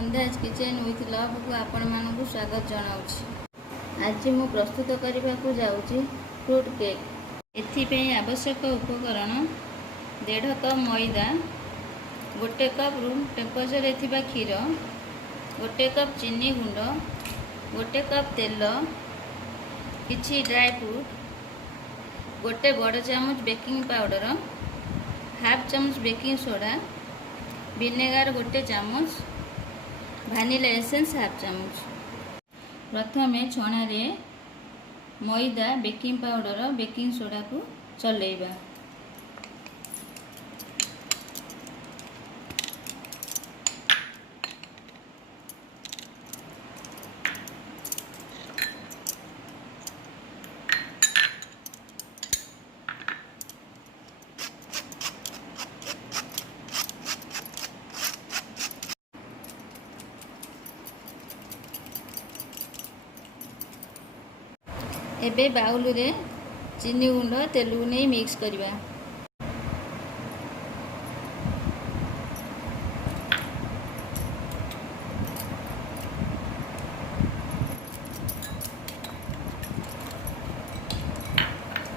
संध्याज kitchen with love को आपण मानकु स्वागत जनाऊँ। आज मु प्रस्तुत करने को जाऊँगी फ्रूट केक। एथिपे आवश्यक उपकरण 1.5 कप मैदा, 1 कप रूम टेम्परेचर एथिबा क्षीर, 1 कप चीनी गुंड, 1 कप तेल, किछि ड्राई फ्रूट, 1 बड़ चामच बेकिंग पाउडर, हाफ चामच बेकिंग सोडा, विनेगार 1 चामच, भानिला एसेंस हाफ चामच। प्रथमे छणा रे मैदा, बेकिंग पाउडर, बेकिंग सोडा को चलैबा। एबे बाउल रे चीनी गुंड तेल को नहीं मिक्स करवा।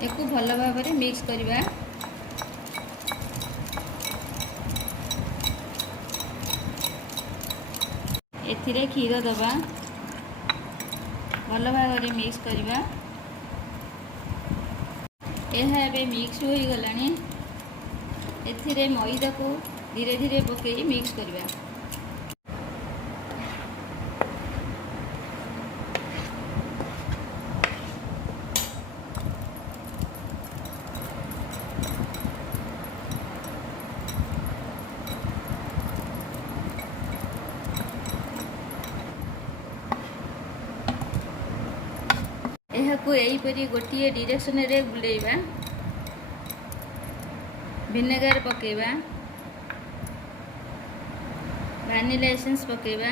एको भल भाव में मिक्स करवा। एथिरे क्षीर दबा, भल भाव में मिक्स करवा। यह एबे मिक्स हो गलानी। एथिरे मैदा को धीरे धीरे पकई मिक्स करवा। को यहीपरी गोटे डायरेक्शन रे बुलेइबा। विनेगार पकेबा, भानिला एसेंस पकेबा,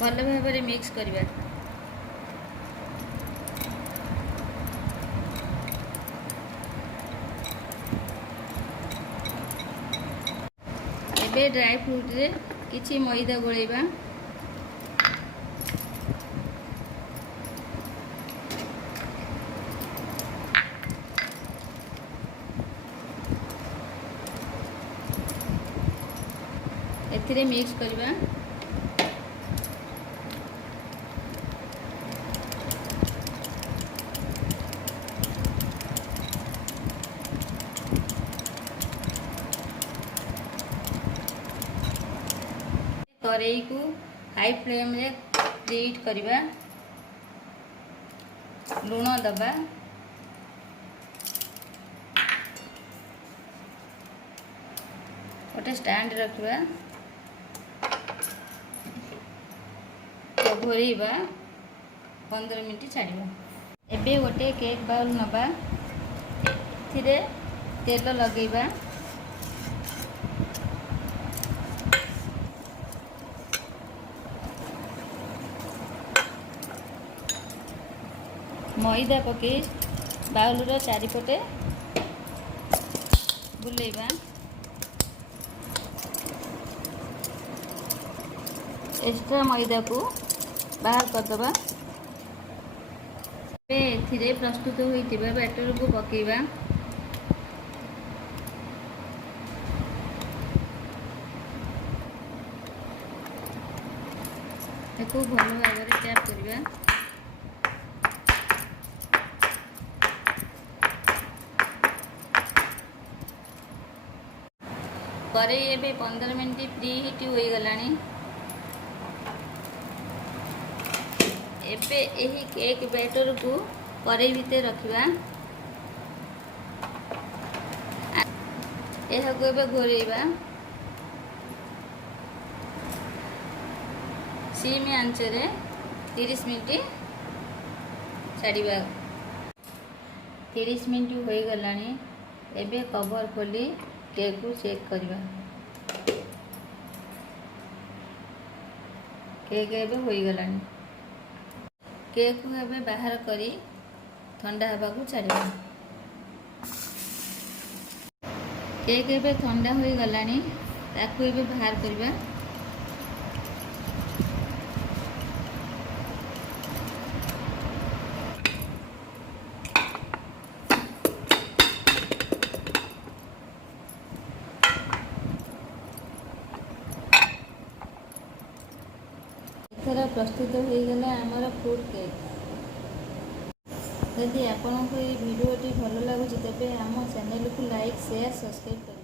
भल भाव में मिक्स करबा। एबे ड्राई फ्रूट रे किछि मैदा गोलेइबा। एथिरे मिक्स करबा। करेई को हाई फ्लेम रे प्रीहीट करबा। लूण दबा, गोटे स्टैंड रखबा, घोरैबा, 15 मिनट छाड़िबा। एबे गोटे केक बाउल नबा, एथिरे तेल लगैबा। मैदा पकई बाउल रो चारिपटे बुलेइबा। एक्स्ट्रा मैदा को बाहर करदबा। एथिरे प्रस्तुत होइतिबा बैटर को पकेबा। एको भल भाव में टैप करबा। करेई एबे 15 मिनट प्री हीट हो गलानी। एबे एही केक बैटर को करेई भितर रखिबा। एहा को एबे घोरैबा। सिम आंच रे 30 मिनट छाड़िबा। 30 मिनट हो गलानी। एबे कवर खोली केक को चेक करबा। केक एबे हो गलानी। केक को एबे बाहर करी ठंडा हवा को छाड़िबा। केक एबे ठंडा हो गलानी। ताकू एबे बाहर करबा। ଦ୍ୱାରା ପ୍ରସ୍ତୁତ ହୋଇଗଲା ଆମର ଫ୍ରୁଟ୍ କେକ୍। ଯଦି ଆପଣଙ୍କୁ ଏହି ଭିଡ଼ିଓଟି ଭଲ ଲାଗୁଛି ତେବେ ଆମ ଚ୍ୟାନେଲକୁ ଲାଇକ୍, ସେୟାର, ସବସ୍କ୍ରାଇବ୍ କରିବେ।